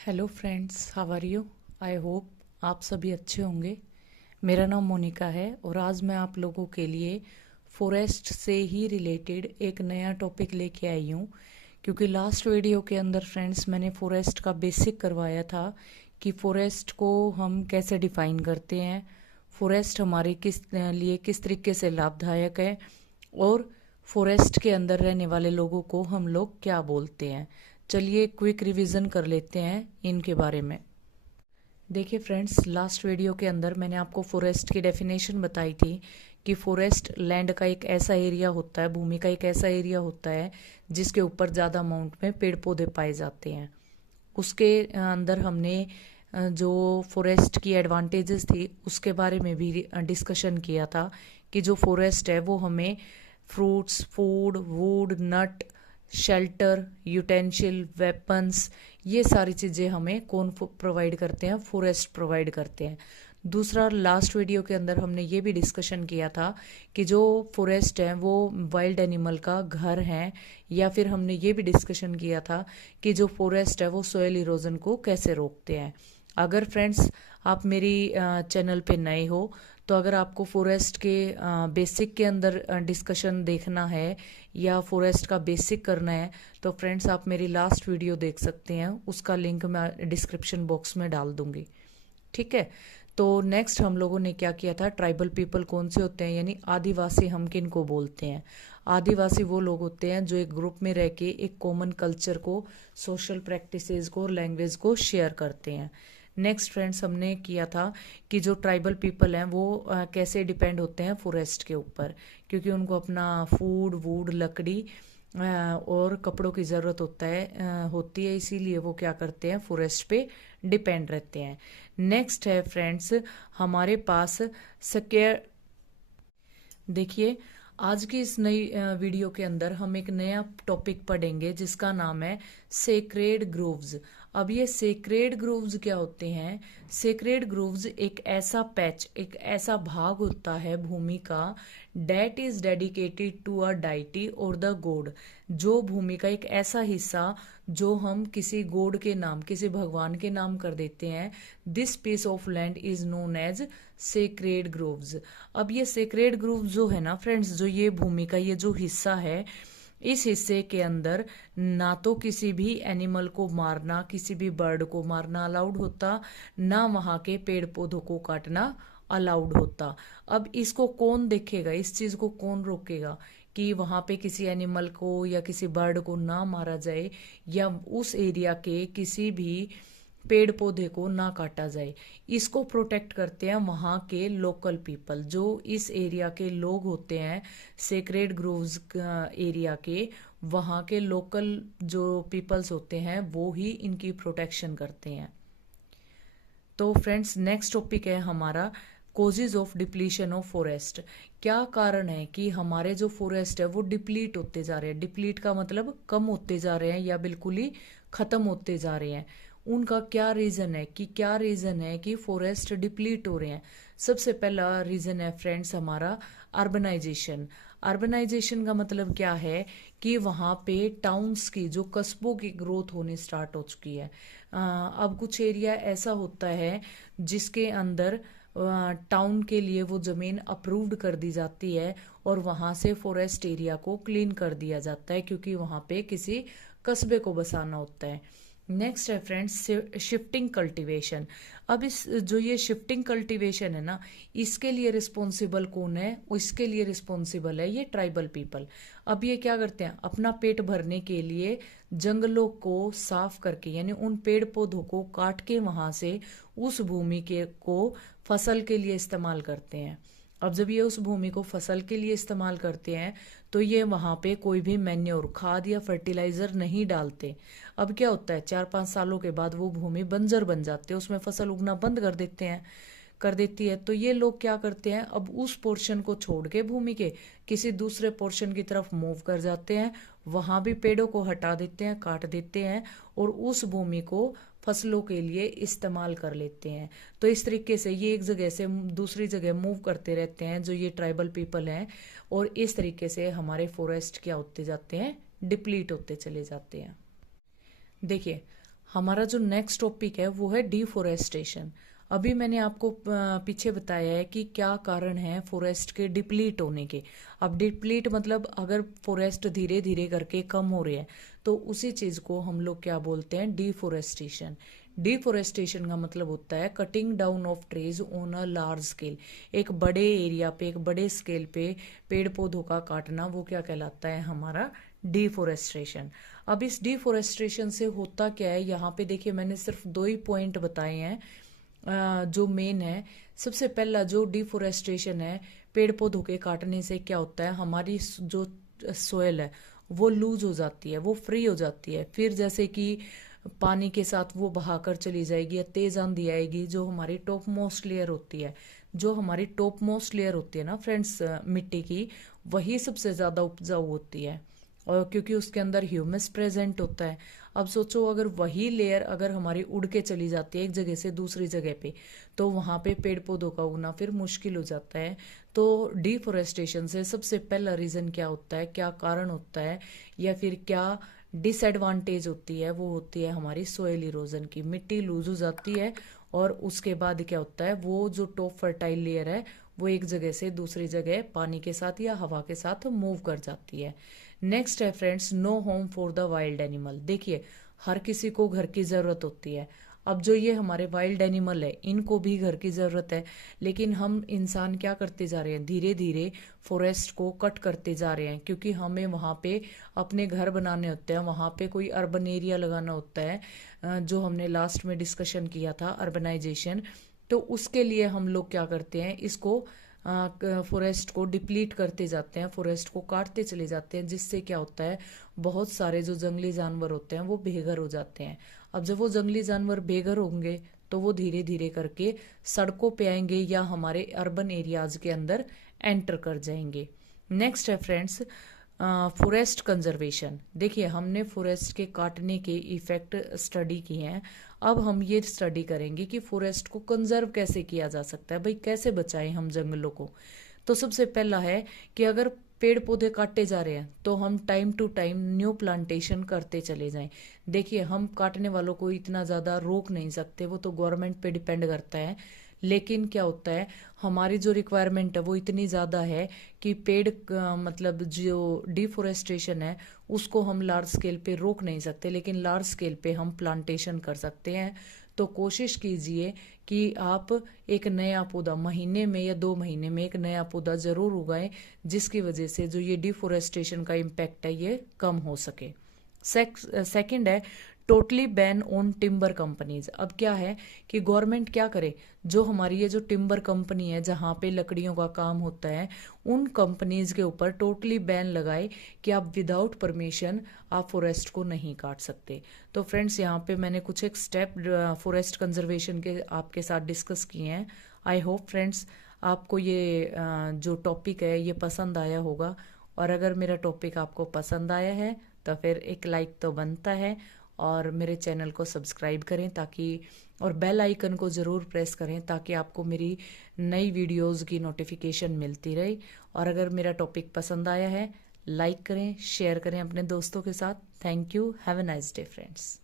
Hello friends, how are you. I hope आप सभी अच्छे होंगे। मेरा नाम मोनिका है और आज मैं आप लोगों के लिए फॉरेस्ट से ही रिलेटेड एक नया टॉपिक लेके आई हूँ। क्योंकि लास्ट वीडियो के अंदर फ्रेंड्स मैंने फॉरेस्ट का बेसिक करवाया था कि फॉरेस्ट को हम कैसे डिफाइन करते हैं, फॉरेस्ट हमारे किस लिए किस तरीके से लाभदायक है और फॉरेस्ट के अंदर रहने वाले लोगों को हम लोग क्या बोलते हैं। चलिए क्विक रिवीजन कर लेते हैं इनके बारे में। देखिए फ्रेंड्स, लास्ट वीडियो के अंदर मैंने आपको फॉरेस्ट की डेफिनेशन बताई थी कि फॉरेस्ट लैंड का एक ऐसा एरिया होता है, भूमि का एक ऐसा एरिया होता है जिसके ऊपर ज़्यादा अमाउंट में पेड़ पौधे पाए जाते हैं। उसके अंदर हमने जो फॉरेस्ट की एडवांटेजेस थी उसके बारे में भी डिस्कशन किया था कि जो फॉरेस्ट है वो हमें fruits, food, wood, nut, shelter, utensil, weapons, ये सारी चीज़ें हमें कौन प्रोवाइड करते हैं? फॉरेस्ट प्रोवाइड करते हैं। दूसरा, लास्ट वीडियो के अंदर हमने ये भी डिस्कशन किया था कि जो फॉरेस्ट है वो वाइल्ड एनिमल का घर है, या फिर हमने ये भी डिस्कशन किया था कि जो फॉरेस्ट है वो सोयल इरोजन को कैसे रोकते हैं। अगर फ्रेंड्स आप मेरी चैनल पे नए हो तो अगर आपको फॉरेस्ट के बेसिक के अंदर डिस्कशन देखना है या फॉरेस्ट का बेसिक करना है तो फ्रेंड्स आप मेरी लास्ट वीडियो देख सकते हैं, उसका लिंक मैं डिस्क्रिप्शन बॉक्स में डाल दूंगी। ठीक है। तो नेक्स्ट हम लोगों ने क्या किया था, ट्राइबल पीपल कौन से होते हैं, यानी आदिवासी हम किन को बोलते हैं। आदिवासी वो लोग होते हैं जो एक ग्रुप में रह के एक कॉमन कल्चर को, सोशल प्रैक्टिसेस को और लैंग्वेज को शेयर करते हैं। नेक्स्ट फ्रेंड्स हमने किया था कि जो ट्राइबल पीपल हैं वो कैसे डिपेंड होते हैं फॉरेस्ट के ऊपर, क्योंकि उनको अपना फूड, वुड, लकड़ी और कपड़ों की ज़रूरत होती है, इसीलिए वो क्या करते हैं, फॉरेस्ट पे डिपेंड रहते हैं। नेक्स्ट है फ्रेंड्स हमारे पास सकेयर। देखिए, आज की इस नई वीडियो के अंदर हम एक नया टॉपिक पढ़ेंगे जिसका नाम है सेक्रेड ग्रोव्स। अब ये सेक्रेड ग्रोव्स क्या होते हैं? सेक्रेड ग्रोव्स एक ऐसा पैच, एक ऐसा भाग होता है भूमि का, that is dedicated to a deity और द गॉड। जो भूमि का एक ऐसा हिस्सा जो हम किसी गॉड के नाम, किसी भगवान के नाम कर देते हैं। This piece of land is known as sacred groves. अब ये सेक्रेड ग्रुप जो है ना फ्रेंड्स, जो ये भूमि का ये जो हिस्सा है, इस हिस्से के अंदर ना तो किसी भी एनिमल को मारना, किसी भी बर्ड को मारना अलाउड होता, ना वहां के पेड़ पौधों को काटना अलाउड होता। अब इसको कौन देखेगा, इस चीज को कौन रोकेगा कि वहां पे किसी एनिमल को या किसी बर्ड को ना मारा जाए, या उस एरिया के किसी भी पेड़ पौधे को ना काटा जाए। इसको प्रोटेक्ट करते हैं वहाँ के लोकल पीपल, जो इस एरिया के लोग होते हैं, सेक्रेड ग्रोव्स एरिया के वहाँ के लोकल जो पीपल्स होते हैं वो ही इनकी प्रोटेक्शन करते हैं। तो फ्रेंड्स नेक्स्ट टॉपिक है हमारा causes of depletion of forest. क्या कारण है कि हमारे जो फॉरेस्ट है वो डिप्लीट होते जा रहे हैं? डिप्लीट का मतलब कम होते जा रहे हैं या बिल्कुल ही खत्म होते जा रहे हैं। उनका क्या रीजन है कि फॉरेस्ट डिप्लीट हो रहे हैं? सबसे पहला रीजन है फ्रेंड्स हमारा अर्बनाइजेशन। अर्बनाइजेशन का मतलब क्या है कि वहाँ पे टाउन्स की, जो कस्बों की ग्रोथ होनी स्टार्ट हो चुकी है। अब कुछ एरिया ऐसा होता है जिसके अंदर टाउन के लिए वो जमीन अप्रूव्ड कर दी जाती है और वहां से फॉरेस्ट एरिया को क्लीन कर दिया जाता है, क्योंकि वहां पे किसी कस्बे को बसाना होता है। नेक्स्ट है फ्रेंड्स शिफ्टिंग कल्टीवेशन। अब इस जो ये शिफ्टिंग कल्टीवेशन है ना, इसके लिए रिस्पॉन्सिबल कौन है? इसके लिए रिस्पॉन्सिबल है ये ट्राइबल पीपल। अब ये क्या करते हैं, अपना पेट भरने के लिए जंगलों को साफ करके, यानी उन पेड़ पौधों को काट के वहां से उस भूमि के को फसल के लिए इस्तेमाल करते हैं। अब जब ये उस भूमि को फसल के लिए इस्तेमाल करते हैं तो ये वहां पे कोई भी मैन्योर, खाद या फर्टिलाइजर नहीं डालते। अब क्या होता है, 4-5 सालों के बाद वो भूमि बंजर बन जाती है, उसमें फसल उगना बंद कर देती है। तो ये लोग क्या करते हैं, अब उस पोर्शन को छोड़ के भूमि के किसी दूसरे पोर्शन की तरफ मूव कर जाते हैं, वहां भी पेड़ों को हटा देते हैं, काट देते हैं और उस भूमि को फसलों के लिए इस्तेमाल कर लेते हैं। तो इस तरीके से ये एक जगह से दूसरी जगह मूव करते रहते हैं जो ये ट्राइबल पीपल हैं, और इस तरीके से हमारे फॉरेस्ट क्या होते जाते हैं, डिप्लीट होते चले जाते हैं। देखिए, हमारा जो नेक्स्ट टॉपिक है वो है डिफोरेस्टेशन। अभी मैंने आपको पीछे बताया है कि क्या कारण है फॉरेस्ट के डिप्लीट होने के। अब डिप्लीट मतलब अगर फॉरेस्ट धीरे धीरे करके कम हो रही है तो उसी चीज को हम लोग क्या बोलते हैं, डिफोरेस्टेशन। डिफोरेस्टेशन का मतलब होता है cutting down of trees on a large scale. एक बड़े एरिया पे, एक बड़े स्केल पे पेड़ पौधों का काटना, वो क्या कहलाता है, हमारा डिफोरेस्टेशन। अब इस डिफोरेस्टेशन से होता क्या है, यहाँ पे देखिए मैंने सिर्फ 2 ही पॉइंट बताए हैं जो मेन है। सबसे पहला जो डिफोरेस्टेशन है, पेड़ पौधों के काटने से क्या होता है, हमारी जो सोयल है वो लूज हो जाती है, वो फ्री हो जाती है। फिर जैसे कि पानी के साथ वो बहाकर चली जाएगी या तेज आंधी आएगी, जो हमारी टॉप मोस्ट लेयर होती है, जो हमारी टॉप मोस्ट लेयर होती है ना फ्रेंड्स मिट्टी की, वही सबसे ज्यादा उपजाऊ होती है, और क्योंकि उसके अंदर ह्यूमस प्रेजेंट होता है। अब सोचो अगर वही लेयर अगर हमारी उड़ के चली जाती है एक जगह से दूसरी जगह पे, तो वहां पे पेड़ पौधों का उगना फिर मुश्किल हो जाता है। तो डिफोरेस्टेशन से सबसे पहला रीजन क्या होता है, क्या कारण होता है, या फिर क्या डिसएडवांटेज होती है, वो होती है हमारी सोयल इरोजन की। मिट्टी लूज हो जाती है और उसके बाद क्या होता है, वो जो टॉप फर्टाइल लेयर है वो एक जगह से दूसरी जगह पानी के साथ या हवा के साथ मूव कर जाती है। नेक्स्ट है friends, no home for the wild animal. देखिए हर किसी को घर की जरूरत होती है। अब जो ये हमारे वाइल्ड एनिमल है इनको भी घर की जरूरत है, लेकिन हम इंसान क्या करते जा रहे हैं, धीरे धीरे फॉरेस्ट को कट करते जा रहे हैं, क्योंकि हमें वहां पे अपने घर बनाने होते हैं, वहां पे कोई अर्बन एरिया लगाना होता है, जो हमने लास्ट में डिस्कशन किया था, अर्बनाइजेशन। तो उसके लिए हम लोग क्या करते हैं, इसको फॉरेस्ट को डिप्लीट करते जाते हैं, फॉरेस्ट को काटते चले जाते हैं, जिससे क्या होता है, बहुत सारे जो जंगली जानवर होते हैं वो बेघर हो जाते हैं। अब जब वो जंगली जानवर बेघर होंगे तो वो धीरे धीरे करके सड़कों पे आएंगे या हमारे अर्बन एरियाज के अंदर एंटर कर जाएंगे। नेक्स्ट है फ्रेंड्स, फॉरेस्ट कंजर्वेशन। देखिए हमने फॉरेस्ट के काटने के इफेक्ट स्टडी किए हैं, अब हम ये स्टडी करेंगे कि फॉरेस्ट को कंजर्व कैसे किया जा सकता है, भाई कैसे बचाएं हम जंगलों को। तो सबसे पहला है कि अगर पेड़ पौधे काटे जा रहे हैं तो हम time to time new plantation करते चले जाएं। देखिए हम काटने वालों को इतना ज्यादा रोक नहीं सकते, वो तो गवर्नमेंट पे डिपेंड करता है, लेकिन क्या होता है, हमारी जो रिक्वायरमेंट है वो इतनी ज़्यादा है कि पेड़ मतलब जो डिफोरेस्टेशन है उसको हम लार्ज स्केल पे रोक नहीं सकते, लेकिन लार्ज स्केल पे हम प्लांटेशन कर सकते हैं। तो कोशिश कीजिए कि आप एक नया पौधा महीने में या 2 महीने में एक नया पौधा जरूर उगाएं, जिसकी वजह से जो ये डिफोरेस्टेशन का इम्पैक्ट है ये कम हो सके। सेकंड है totally ban on timber companies. अब क्या है कि गवर्नमेंट क्या करे, जो हमारी ये जो टिम्बर कंपनी है जहाँ पे लकड़ियों का काम होता है, उन कंपनीज के ऊपर टोटली बैन लगाए कि आप विदाउट परमिशन आप फॉरेस्ट को नहीं काट सकते। तो फ्रेंड्स यहाँ पे मैंने कुछ एक स्टेप फॉरेस्ट कंजर्वेशन के आपके साथ डिस्कस किए हैं। आई होप फ्रेंड्स आपको ये जो टॉपिक है ये पसंद आया होगा, और अगर मेरा टॉपिक आपको पसंद आया है तो फिर एक लाइक तो बनता है, और मेरे चैनल को सब्सक्राइब करें ताकि, और बेल आइकन को ज़रूर प्रेस करें ताकि आपको मेरी नई वीडियोस की नोटिफिकेशन मिलती रहे। और अगर मेरा टॉपिक पसंद आया है, लाइक करें, शेयर करें अपने दोस्तों के साथ। Thank you, have a nice day friends.